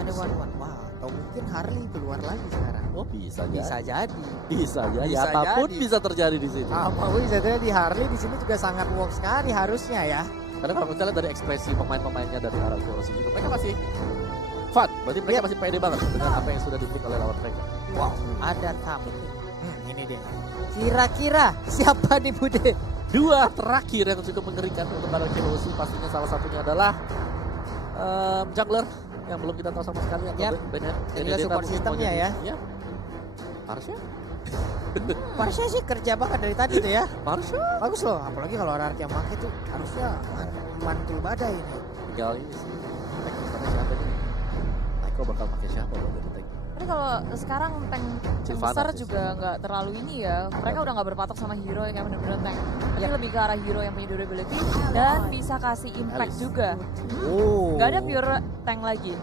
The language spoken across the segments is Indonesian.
Ada one-one. Wah, atau mungkin Harley keluar lagi sekarang. Oh bisa Bisa jadi. Bisa jadi. Bisa Apapun jadi. bisa terjadi di sini. Apapun bisa jadi. Harley di sini juga sangat work sekali harusnya ya. Karena kalau kita lihat dari ekspresi pemain-pemainnya dari RRQ Racing juga mereka masih fun. Berarti mereka masih pede banget dengan apa yang sudah dipick oleh lawan mereka. Wow, ada tamu. Ini dia. Kira-kira siapa di Bude? Dua terakhir yang cukup mengerikan untuk RRQ Racing pastinya salah satunya adalah jungler yang belum kita tahu sama sekali atau Yap. Benedetta Ini support mungkin sistemnya mau jadi. ya. Iya. Harusnya. Harusnya sih kerja banget dari tadi tuh ya. Harusnya. Bagus loh, apalagi kalau RRQ yang pakai tuh harusnya mantul badai ini. Tinggal ini sih. Tank misalnya siapa nih? Naiko bakal pakai siapa buat jadi tank? Tapi kalau sekarang tank Sylvana besar sih. juga nggak terlalu ini ya. Mereka udah nggak berpatok sama hero yang benar-benar tank. Tapi lebih ke arah hero yang punya durability dan bisa kasih impact Alice. juga. Oh. Nggak ada pure tank lagi.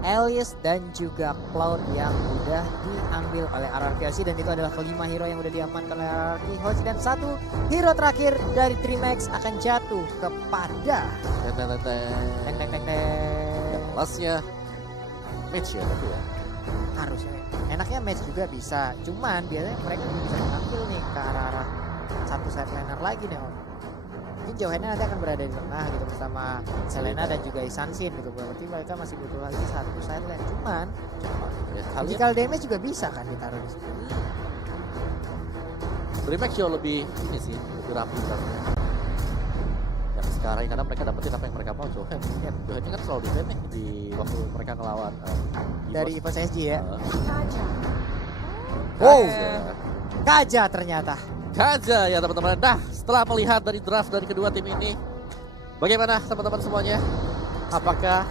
Alice dan juga Cloud yang udah diambil oleh RRQ Hoshi dan itu adalah kelima hero yang udah diamankan oleh RRQ Hoshi dan satu hero terakhir dari Dreamax akan jatuh kepada Teng. teng teng teng teng. Kelasnya match ya tapi ya. Harusnya enaknya match juga bisa, cuman biasanya mereka bisa mengambil nih ke arah-arah satu side laner lagi nih Om. Mungkin Johanna nanti akan berada di tengah gitu bersama Selena dan juga Isansin gitu. Berarti mereka masih butuh lagi satu side lane. Cuman Ya, kalian magical damage juga bisa kan ditaruh di sini. Dreamax jauh lebih ini sih, lebih rapi rasanya. Yang sekarang karena mereka dapetin apa yang mereka mau. Johan ini kan selalu defend nih di waktu mereka ngelawan Dari EVOS SG ya. Wow. Kaja ternyata. Kaja ya teman-teman. Nah, setelah melihat dari draft dari kedua tim ini, bagaimana teman-teman semuanya? Apakah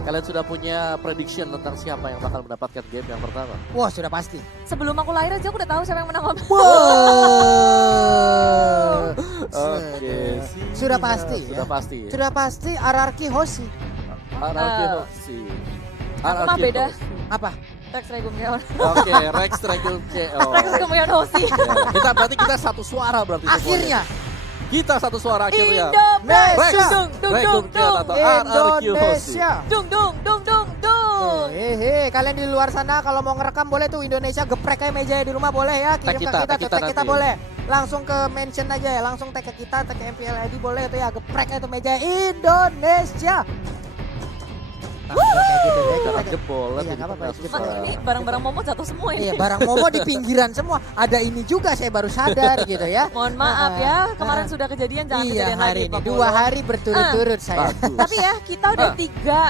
kalian sudah punya prediction tentang siapa yang bakal mendapatkan game yang pertama? Wah sudah pasti. Sebelum aku lahir aja aku udah tahu siapa yang menang. Oke, Sudah pasti ya. Sudah pasti. Sudah pasti RRQ Hoshi. RRQ Hoshi. Aku mah beda. Apa? Rex Regum Keon. Oke, Rex Regum KO. Rex Regum Keon Hoshi. Ya, berarti kita satu suara berarti semuanya. Akhirnya Kita satu suara akhirnya. Indonesia. Dung dung Regum dung Keon dung. atau RRQ Hoshi. Indonesia. Dung dung dung dung dung. Hehe, kalian di luar sana kalau mau ngerekam boleh tuh Indonesia geprek aja meja di rumah boleh ya, kirim ke kita, tag kita tag kita nanti. boleh. Langsung ke mention aja ya, langsung tag ke kita, tag ke MPL ID boleh tuh ya, geprek aja tuh meja Indonesia. Nah, kayak gitu deh, Cara kita- jebolan. Iya, nggak apa-apa, Mas, ini barang-barang Momo jatuh semua ini. Iya, barang Momo di pinggiran semua. Ada ini juga saya baru sadar gitu ya. Mohon maaf ya, kemarin sudah kejadian, jangan Iya, kejadian hari lagi. ini Pak 2 Polo. hari berturut-turut saya. Bagus. Tapi ya, kita udah 3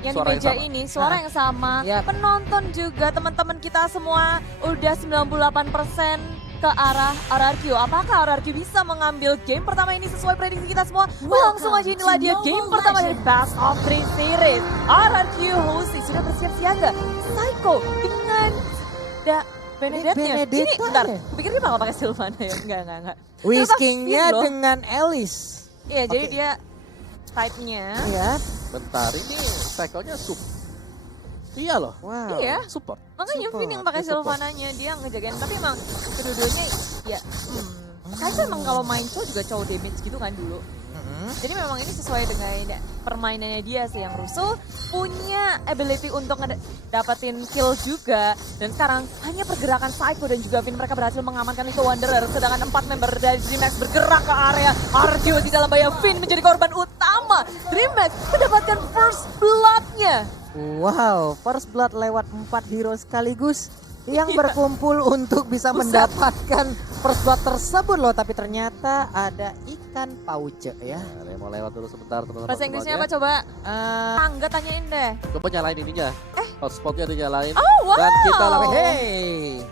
yang Suara di yang meja sama. ini, suara yang sama. Yap. Penonton juga, teman-teman kita semua udah 98% ke arah RRQ. Apakah RRQ bisa mengambil game pertama ini sesuai prediksi kita semua? Langsung aja inilah dia game pertama dari Best of 3 Series. RRQ Hoshi sudah bersiap siaga. Psycho dengan Benedetta-nya. Ini Benedetta bentar, ya? kupikir dia bakal pakai Sylvana ya. Enggak. Whiskingnya Tetap Finn loh. dengan Alice. Iya, jadi Oke. dia type-nya. Ya. Bentar ini cycle-nya Iya loh. Wow. Iya. Support. Makanya Support, Vin yang pakai dia support. Sylvananya, dia ngejagain. Tapi emang kedua-duanya ya saya tuh emang kalau main cowok juga cowok damage gitu kan dulu. Jadi memang ini sesuai dengan permainannya dia sih, yang Rusuh punya ability untuk dapetin kill juga. Dan sekarang hanya pergerakan Psycho dan juga Vin, mereka berhasil mengamankan Nico Wanderer. Sedangkan 4 member dari Dreamax bergerak ke area RRQ di dalam bahaya. Vin menjadi korban utama. Dreamax mendapatkan first blood-nya. Wow, first blood lewat 4 hero sekaligus yang Iya. berkumpul untuk bisa Buset. mendapatkan first blood tersebut loh. Tapi ternyata ada ikan pauce ya. Nah, mau lewat dulu sebentar teman-teman. Bahasa Inggrisnya apa semuanya. coba? Angga tanyain deh. Coba nyalain ininya. Hotspotnya dinyalain. Oh wow. Dan kita langsung Hey.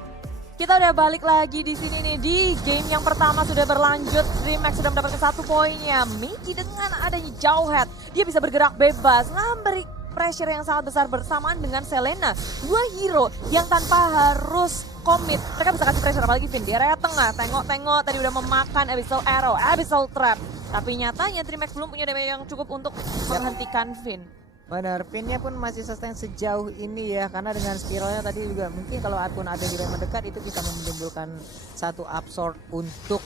Kita udah balik lagi di sini nih, di game yang pertama sudah berlanjut. Dreamax sudah mendapatkan 1 poinnya. Meiji dengan adanya Jauhead, dia bisa bergerak bebas, memberi pressure yang sangat besar bersamaan dengan Selena. 2 hero yang tanpa harus komit. Mereka bisa kasih pressure, apalagi Vin di area tengah. Tengok-tengok tadi udah memakan Abyssal Arrow, Abyssal Trap. Tapi nyatanya Dreamax belum punya damage yang cukup untuk menghentikan Vin. Benar, pinnya pun masih sustain sejauh ini ya, karena dengan spiralnya tadi juga mungkin kalau akun ada di range mendekat itu bisa menimbulkan satu absorb untuk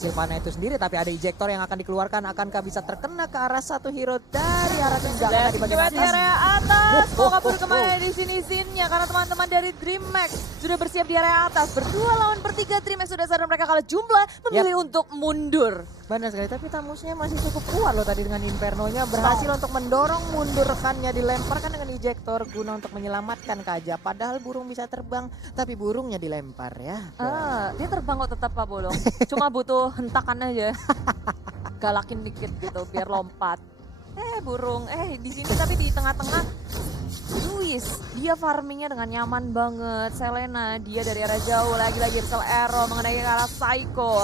Sylvana itu sendiri, tapi ada ejector yang akan dikeluarkan. Akankah bisa terkena ke arah satu hero dari arah tim Jakarta Dan di bagian coba di atas? area atas, mau kabur kemana di sini Zinnya karena teman-teman dari DreamHack sudah bersiap di area atas. Berdua lawan bertiga, DreamHack sudah sadar mereka kalah jumlah, memilih untuk mundur. Benar sekali, tapi Tamusnya masih cukup kuat loh tadi dengan Inferno-nya. Berhasil untuk mendorong mundur rekannya, dilemparkan dengan ejector guna untuk menyelamatkan Kaja. Padahal burung bisa terbang, tapi burungnya dilempar ya. Dia terbang kok tetap Pak Bolong. Cuma butuh hentakan aja. Galakin dikit gitu biar lompat. Burung, di sini tapi di tengah-tengah Luis, dia farmingnya dengan nyaman banget. Selena, dia dari arah jauh, lagi-lagi Pixel Arrow mengenai ke arah Psycho.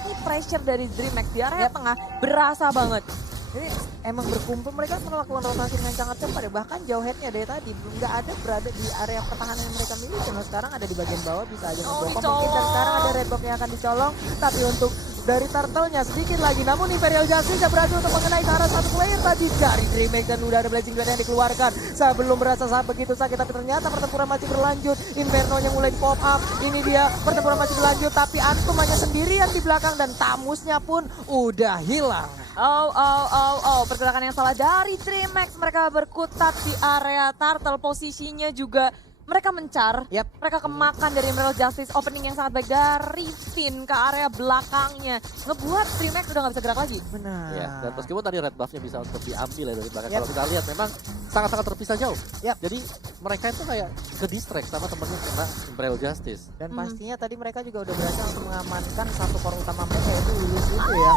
Ini pressure dari DreamHack di area tengah berasa banget. Ini emang berkumpul, mereka melakukan rotasi dengan sangat cepat ya. Bahkan jauh headnya dari tadi nggak ada berada di area pertahanan yang mereka miliki. Nah, sekarang ada di bagian bawah, bisa aja membokong mungkin. Dan sekarang ada red box yang akan dicolong, tapi untuk dari turtle-nya sedikit lagi, namun Imperial Justice berhasil untuk mengenai ke arah satu player tadi dari DreamHack dan udah ada Blazing Blade yang dikeluarkan. Saya belum berasa saat begitu sakit, tapi ternyata pertempuran masih berlanjut. Inferno-nya mulai pop up, ini dia pertempuran masih berlanjut, tapi Antum hanya sendirian di belakang dan Tamusnya pun udah hilang. Pergerakan yang salah dari DreamHack, mereka berkutat di area turtle, posisinya juga mereka mencar, mereka kemakan dari Emerald Justice, opening yang sangat baik dari Finn ke area belakangnya. Ngebuat DreamHack udah gak bisa gerak lagi. Benar. Ya, dan meskipun tadi red buff-nya bisa untuk diambil ya dari belakang. Kalau kita lihat memang sangat-sangat terpisah jauh. Jadi mereka itu kayak ke distract sama temennya kena Imperial Justice. Dan pastinya tadi mereka juga udah berhasil untuk mengamankan satu core utama mereka, yaitu Lulus itu ya.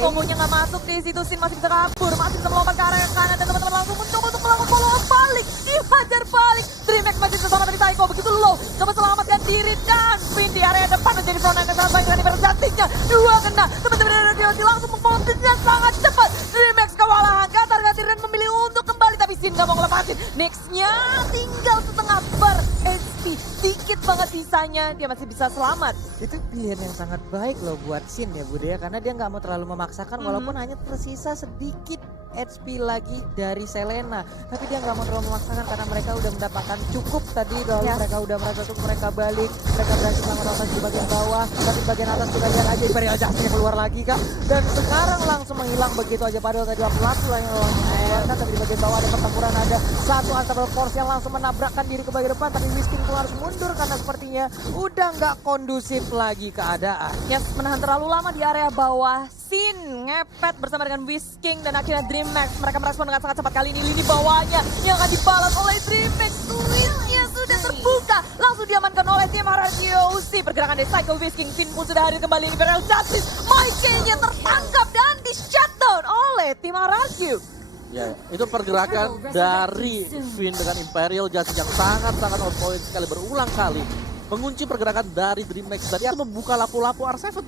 Kombonya gak masuk di situ, Sin masih bisa kabur, masih bisa melompat ke area kanan dan teman-teman langsung mencoba untuk melakukan follow up balik. Dihajar balik. DreamHack masih bisa sama dari Psycho, begitu low. Coba selamatkan diri dan Finn di area depan menjadi frontline yang sangat baik dengan Imperial Justice-nya. Dua kena, teman-teman dari Ryoji langsung memfollow dengan sangat cepat. DreamHack kewalahan, ganti dan memilih untuk kembali, tapi Sin gak mau ngelepasin. Next-nya tinggal setengah bar HP, dikit banget sisanya, dia masih bisa selamat. Itu pilihan yang sangat baik loh buat Sin ya Budi ya, karena dia nggak mau terlalu memaksakan walaupun hanya tersisa sedikit HP lagi dari Selena, tapi dia nggak mau terlalu memaksakan karena mereka udah mendapatkan cukup tadi. Lalu mereka udah merasa cukup, mereka balik, mereka berhasil melakukan di bagian bawah, tapi bagian atas kita lihat aja Imperial Justice keluar lagi kak, dan sekarang langsung menghilang begitu aja. Padahal tadi pelaku lah yang mengeluarkan, tapi di bagian bawah ada pertempuran, ada satu Unstoppable Force yang langsung menabrakkan diri ke bagian depan, tapi Whisking pun harus mundur karena sepertinya udah nggak kondusif lagi keadaan. Menahan terlalu lama di area bawah. Sin ngepet bersama dengan Whisking dan akhirnya DreamHack. Mereka merespon dengan sangat cepat kali ini. Lini bawahnya yang akan dibalas oleh DreamHack. Switch-nya sudah terbuka. Langsung diamankan oleh tim RGOC. Pergerakan dari Psycho Whisking. Finn pun sudah hadir kembali. Imperial Justice. Mike-nya tertangkap dan di-shutdown oleh tim RGO. Ya, itu pergerakan dari Finn dengan Imperial Justice yang sangat-sangat on point sekali, berulang kali mengunci pergerakan dari DreamHack, dan itu membuka lapu-lapu R7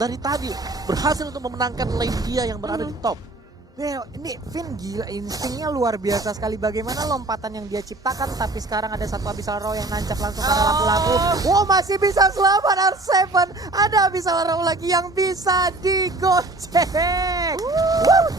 dari tadi, berhasil untuk memenangkan lane dia yang berada di top. Ini Finn gila, instingnya luar biasa sekali. Bagaimana lompatan yang dia ciptakan, tapi sekarang ada satu Abyssal Row yang nancap langsung ke lampu-lampu. Wow, masih bisa selamat R7. Ada Abyssal Row lagi yang bisa digocek.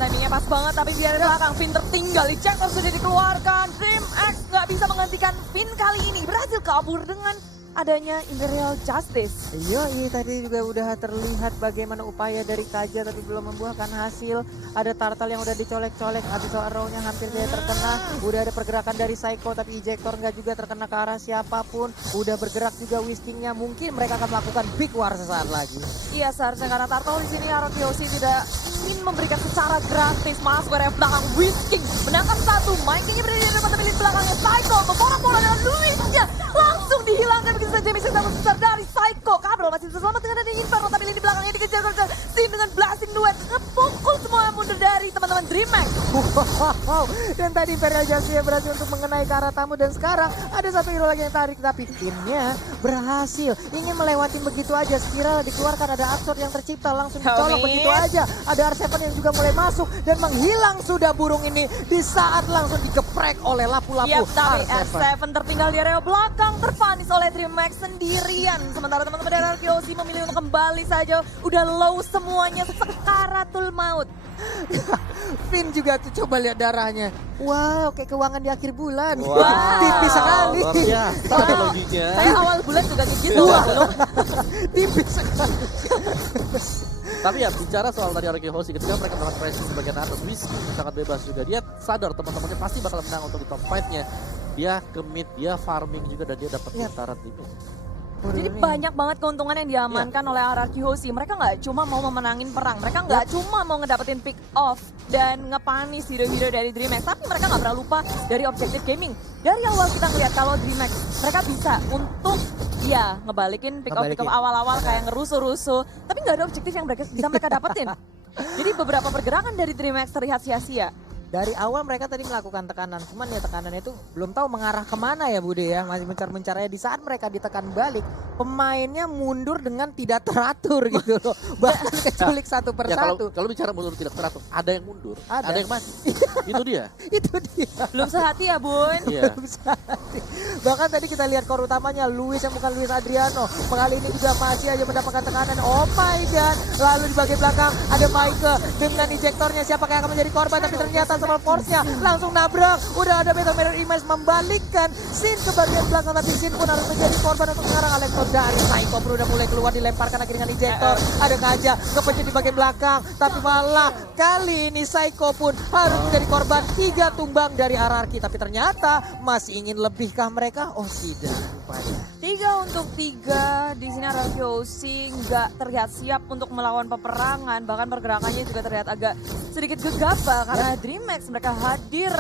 Timingnya pas banget, tapi di area belakang Finn tertinggal. Ejector sudah dikeluarkan. DreamHack nggak bisa menghentikan Finn kali ini. Berhasil kabur dengan adanya Imperial Justice. Iya, tadi juga udah terlihat bagaimana upaya dari Kaja tapi belum membuahkan hasil. Ada Turtle yang udah dicolek-colek, Abyssal Arrow-nya hampir dia terkena. Udah ada pergerakan dari Psycho tapi ejector nggak juga terkena ke arah siapapun. Udah bergerak juga Whisking-nya. Mungkin mereka akan melakukan big war sesaat lagi. Iya, seharusnya karena Turtle di sini RGOC tidak ingin memberikan secara gratis masuk ke area belakang. Whisking menangkap satu, Mike-nya berada di depan tapi di belakangnya Psycho. Bola dengan Luis-nya langsung dihilangkan begitu saja. Bisa besar dari Psycho. Kabel masih bisa selamat dengan adanya Inferno, tapi di belakangnya dikejar Sin dengan blasting duet. Ngepukul semua mundur dari teman-teman DreamHack. Wow, dan tadi Imperial Justice berhasil untuk mengenai ke arah tamu, dan sekarang ada satu hero lagi yang tarik, tapi timnya berhasil ingin melewati begitu aja. Spiral dikeluarkan, ada absurd yang tercipta, langsung dicolok begitu aja. Ada R7 yang juga mulai masuk dan menghilang sudah burung ini di saat langsung digepuk frag oleh lapu-lapu. Yap, tapi R7. R7 tertinggal di area belakang, terpanis oleh DreamHack sendirian. Sementara teman-teman dari Arkeosi memilih untuk kembali saja. Udah low semuanya, sekaratul maut. Finn juga tuh coba lihat darahnya. Wow, kayak keuangan di akhir bulan. Wow. Tipis sekali. Luar biasa teknologinya. Saya awal bulan juga kayak gitu. Loh. Tipis sekali. Tapi ya bicara soal tadi Arkeosi, ketika mereka melakukan pressing di bagian atas, Wiz sangat bebas juga. Dia sadar teman-temannya pasti bakal menang untuk di top 5-nya. Dia ke mid, dia farming juga dan dia dapat turret di mid. Jadi banyak banget keuntungan yang diamankan oleh RRQ Hoshi. Mereka nggak cuma mau memenangin perang, mereka nggak cuma mau ngedapetin pick off dan ngepanis hero-hero dari DreamHack, tapi mereka nggak pernah lupa dari objektif gaming. Dari awal kita ngeliat kalau DreamHack mereka bisa untuk ya ngebalikin pick off awal-awal kayak ngerusuh-rusuh, tapi nggak ada objektif yang bisa mereka dapetin. Jadi beberapa pergerakan dari DreamHack terlihat sia-sia. Dari awal mereka tadi melakukan tekanan, cuman ya tekanannya itu belum tahu mengarah kemana ya Bude ya. Masih mencar-mencarnya di saat mereka ditekan balik, pemainnya mundur dengan tidak teratur gitu loh. Bahkan keculik satu Ya persatu. kalau bicara mundur tidak teratur, ada yang mundur, Ada. ada yang mati. Itu dia. Itu dia. Belum sehati ya Bun. Iya. Bahkan tadi kita lihat core utamanya Luis yang bukan Luis Adriano. Kali ini juga masih aja mendapatkan tekanan. Oh my god. Lalu di bagian belakang ada Mike dengan injektornya. Siapakah yang akan menjadi korban? Tapi ternyata sama force-nya langsung nabrak. Udah ada Battle Mirror Image membalikkan Sin ke bagian belakang. Tapi Sin pun harus menjadi korban untuk sekarang. Electro dari Psycho Pro udah mulai keluar, dilemparkan lagi dengan injektor. Ada Kaja kepencet di bagian belakang. Tapi malah kali ini Psycho pun harus menjadi korban. 3 tumbang dari RRQ. Tapi ternyata masih ingin lebihkah mereka? Oh tidak rupanya. 3 untuk 3 di sini Arkeosi nggak terlihat siap untuk melawan peperangan, bahkan pergerakannya juga terlihat agak sedikit gegabah karena DreamHack mereka hadir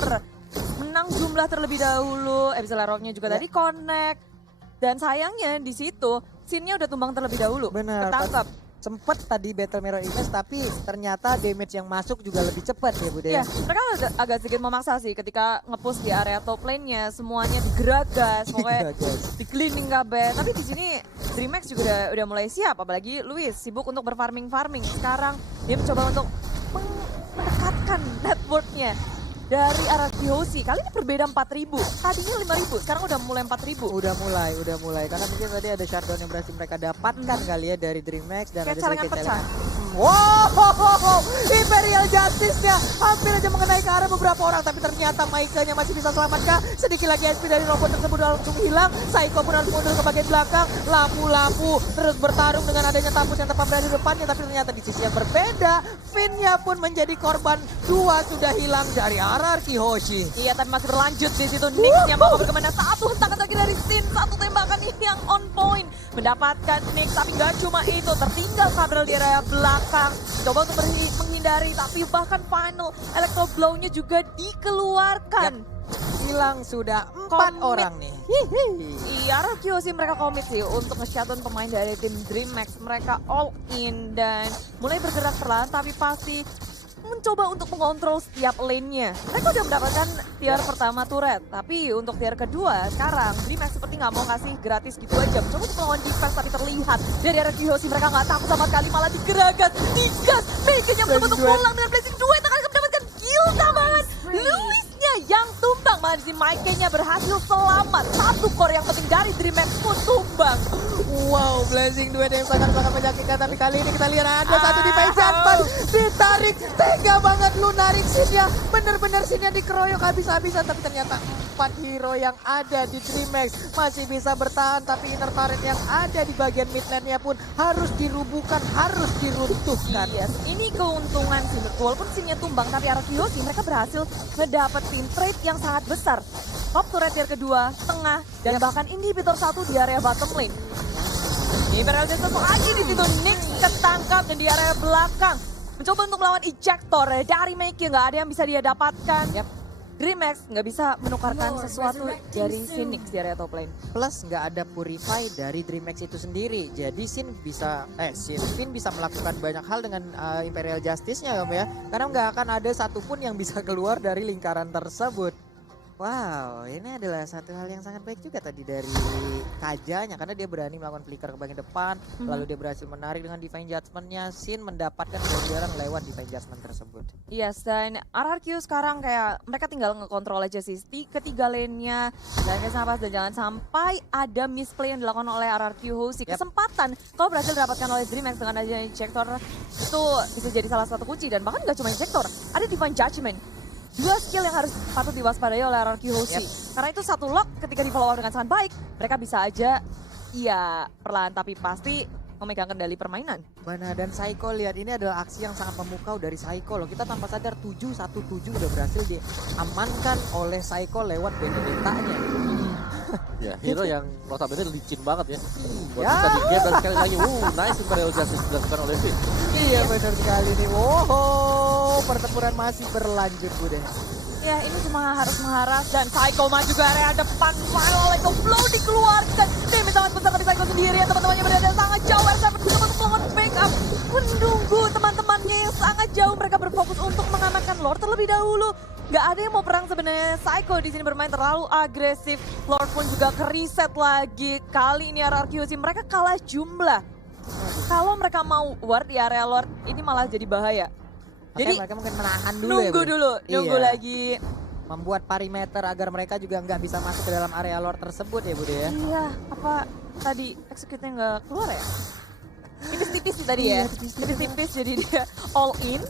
menang jumlah terlebih dahulu. Epsilon-nya juga tadi connect dan sayangnya di situ scene-nya udah tumbang terlebih dahulu. Benar. Ketangkap. Sempet tadi Battle Mirror Image tapi ternyata damage yang masuk juga lebih cepat ya Bude. Ya, mereka agak sedikit memaksa sih ketika nge-push di area top lane-nya, semuanya digeragas, pokoknya di-cleaning kabeh. Tapi di sini DreamHack juga udah mulai siap, apalagi Luis sibuk untuk berfarming. Sekarang dia mencoba untuk mendekatkan network-nya dari Arkeosi. Kali ini berbeda 4.000, tadinya 5.000, sekarang udah mulai 4.000. Udah mulai. Karena mungkin tadi ada shutdown yang berhasil mereka dapatkan kali ya dari DreamHack dan Kayak ada celengan sedikit pecah. Wow, Imperial Justice-nya hampir aja mengenai ke arah beberapa orang. Tapi ternyata Maika-nya masih bisa selamatkan. Sedikit lagi SP dari robot tersebut langsung hilang. Psycho pun harus mundur ke bagian belakang. Lapu-lapu terus bertarung dengan adanya Tampus yang tepat berada di depannya. Tapi ternyata di sisi yang berbeda, Finn-nya pun menjadi korban. 2 sudah hilang dari RRQ Hoshi. Iya, tapi masih berlanjut di situ. Nyx yang mau berkemana, satu hentakan lagi dari Sin, satu tembakan yang on point. Mendapatkan Nyx, tapi gak cuma itu. Tertinggal Sabrel di area belakang. Coba untuk menghindari, tapi bahkan final Electro Blow-nya juga dikeluarkan. Hilang sudah 4 Komit. orang nih. Iya, Arkeosi mereka komit sih untuk nge-shutdown pemain dari tim DreamHack. Mereka all in dan mulai bergerak perlahan, tapi pasti mencoba untuk mengontrol setiap lane-nya. Mereka udah mendapatkan tier pertama turret, tapi untuk tier kedua sekarang DreamHack seperti nggak mau kasih gratis gitu aja. Mencoba untuk melawan defense, tapi terlihat dari Arkeosi mereka nggak takut sama sekali, malah digeragas, digas. Megan-nya mencoba untuk pulang dengan Blazing Duet akan mendapatkan kill tambahan. Luisnya yang tumbang, malah di sini Mike-nya berhasil selamat. Satu core yang penting dari DreamHack pun tumbang. Wow, Blazing Duet yang sangat-sangat menyakitkan. Tapi kali ini kita lihat ada satu di Janpan ditarik. Tega banget lu narik Sin-nya. Bener-bener Sin-nya dikeroyok habis-habisan. Tapi ternyata 4 hero yang ada di DreamHack masih bisa bertahan. Tapi inner turret yang ada di bagian mid lane-nya pun harus dirubuhkan, harus diruntuhkan. Yes, ini keuntungan sih. Walaupun Sin-nya tumbang, tapi Arkeosi mereka berhasil ngedapetin trade yang sangat besar. Top turret tier kedua, tengah, dan bahkan inhibitor 1 di area bottom lane. Imperial Justice lagi di situ, Nyx ketangkap dan di area belakang. Mencoba untuk melawan ejector dari Mike, nggak ada yang bisa dia dapatkan. DreamHack nggak bisa menukarkan sesuatu dari Nyx di area top lane. Plus nggak ada Purify dari DreamHack itu sendiri. Jadi Finn bisa melakukan banyak hal dengan Imperial Justice-nya ya. Karena nggak akan ada satupun yang bisa keluar dari lingkaran tersebut. Wow, ini adalah satu hal yang sangat baik juga tadi dari Kajanya karena dia berani melakukan flicker ke bagian depan, lalu dia berhasil menarik dengan divine judgment-nya. Sin mendapatkan keunggulan lewat divine judgment tersebut. Yes, dan RRQ sekarang kayak mereka tinggal ngekontrol aja sih ketiga lane-nya dan kesapas dan jangan sampai ada misplay yang dilakukan oleh RRQ Hoshi. Yap. Kesempatan kalau berhasil didapatkan oleh DreamHack dengan adanya injector itu bisa jadi salah satu kunci dan bahkan nggak cuma injector, ada divine judgment. Dua skill yang harus patut diwaspadai oleh RRQ Hoshi. Karena itu satu lock ketika di follow up dengan sangat baik, mereka bisa aja iya perlahan tapi pasti memegang kendali permainan. Mana dan Saiko lihat ini adalah aksi yang sangat memukau dari Saiko loh. Kita tanpa sadar 7-1-7 udah berhasil diamankan oleh Saiko lewat Benedetta-nya. Ya, hero yang notabene licin banget ya. Buat Ya. kita di game dan sekali lagi, nice Imperial Justice dilakukan oleh Finn. Iya benar sekali nih. Wow, pertempuran masih berlanjut Bude. Ya ini cuma harus mengharap dan Psycho maju ke area depan. Final Echo Flow dikeluarkan. Demi sangat besar dari Psycho sendiri ya teman-temannya berada sangat jauh. R7 juga untuk melakukan backup. Menunggu teman-temannya yang sangat jauh. Mereka berfokus untuk mengamankan Lord terlebih dahulu. Gak ada yang mau perang sebenarnya. Psycho di sini bermain terlalu agresif. Lord pun juga ke-reset lagi. Kali ini RRQ sih mereka kalah jumlah. Kalau mereka mau war di area Lord ini malah jadi bahaya. Jadi Jadi mereka mungkin menahan dulu nunggu ya. Bude? dulu, nunggu Iya. lagi. Membuat perimeter agar mereka juga nggak bisa masuk ke dalam area lore tersebut ya Bude ya. Iya, apa tadi execute-nya nggak keluar ya? Tipis-tipis sih tadi ya, tipis-tipis jadi dia all in,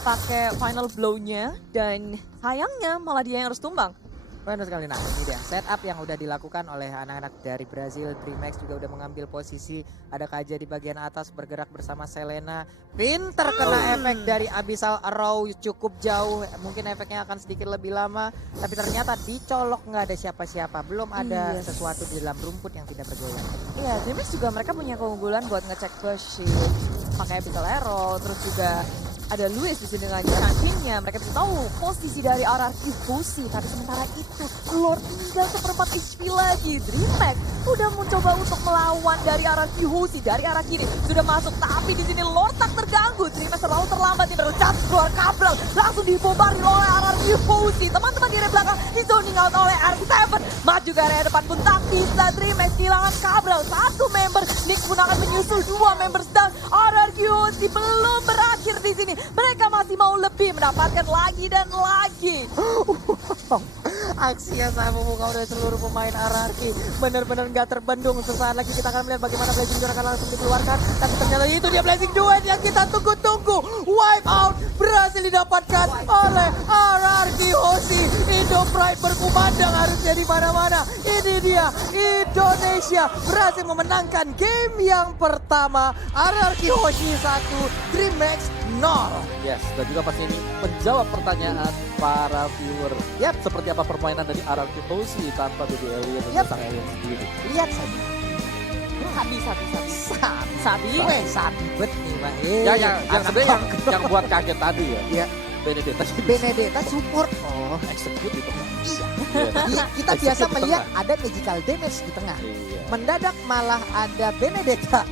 pakai final blow-nya dan sayangnya malah dia yang harus tumbang. Benar sekali. Nah ini dia setup yang udah dilakukan oleh anak-anak dari Brazil. DreamHack juga udah mengambil posisi. Ada Kaja di bagian atas bergerak bersama Selena. Pinter kena efek dari Abyssal Arrow cukup jauh. Mungkin efeknya akan sedikit lebih lama. Tapi ternyata dicolok nggak ada siapa-siapa. Belum ada Yes. sesuatu di dalam rumput yang tidak bergoyang. Iya, DreamHack juga mereka punya keunggulan buat ngecek flash shield, pakai Abyssal Arrow, terus juga ada Luis di sini dengan champion-nya. Mereka bisa tahu posisi dari RRQ Hoshi. Tapi sementara itu Lord tinggal seperempat HP lagi. DreamHack udah mencoba untuk melawan dari RRQ Hoshi dari arah kiri. Sudah masuk tapi di sini Lord tak terganggu. DreamHack terlalu terlambat nih bercat keluar kabel. Langsung dibombardir oleh RRQ Hoshi. Teman-teman di area belakang di zoning out oleh R7. Maju ke area depan pun tak bisa. DreamHack kehilangan kabel. Satu member. Nick pun akan menyusul dua member sedang. RRQ Hoshi belum berakhir di sini. Mereka masih mau lebih mendapatkan lagi dan lagi. Aksi yang sangat memukau dari seluruh pemain RRQ benar-benar nggak terbendung. Sesaat lagi kita akan melihat bagaimana Blazing Duel akan langsung dikeluarkan. Tapi ternyata itu dia Blazing Duel yang kita tunggu-tunggu. Wipe out berhasil didapatkan oleh RRQ Hoshi. Indo Pride berkumandang harusnya di mana-mana. Ini dia Indonesia berhasil memenangkan game yang pertama. RRQ Hoshi 1, DreamHack 0. Yes, dan juga pasti ini menjawab pertanyaan para viewer. Yap. Seperti apa permainan dari RRQ Hoshi tanpa Baby Alien dan Yap. sang alien sendiri. Lihat saja. Sabi. Sabi. Sabi bet nih Pak. Yang sebenarnya yang buat kaget tadi ya. Iya. Benedetta Benedetta support. Oh. execute di tengah. Iya. Iya. Kita Execute biasa di melihat tengah. ada magical damage di tengah. Iya. Mendadak malah ada Benedetta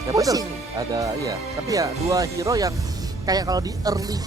Ya betul pusing. sih. Ada iya. Tapi ya dua hero yang kayak kalau di early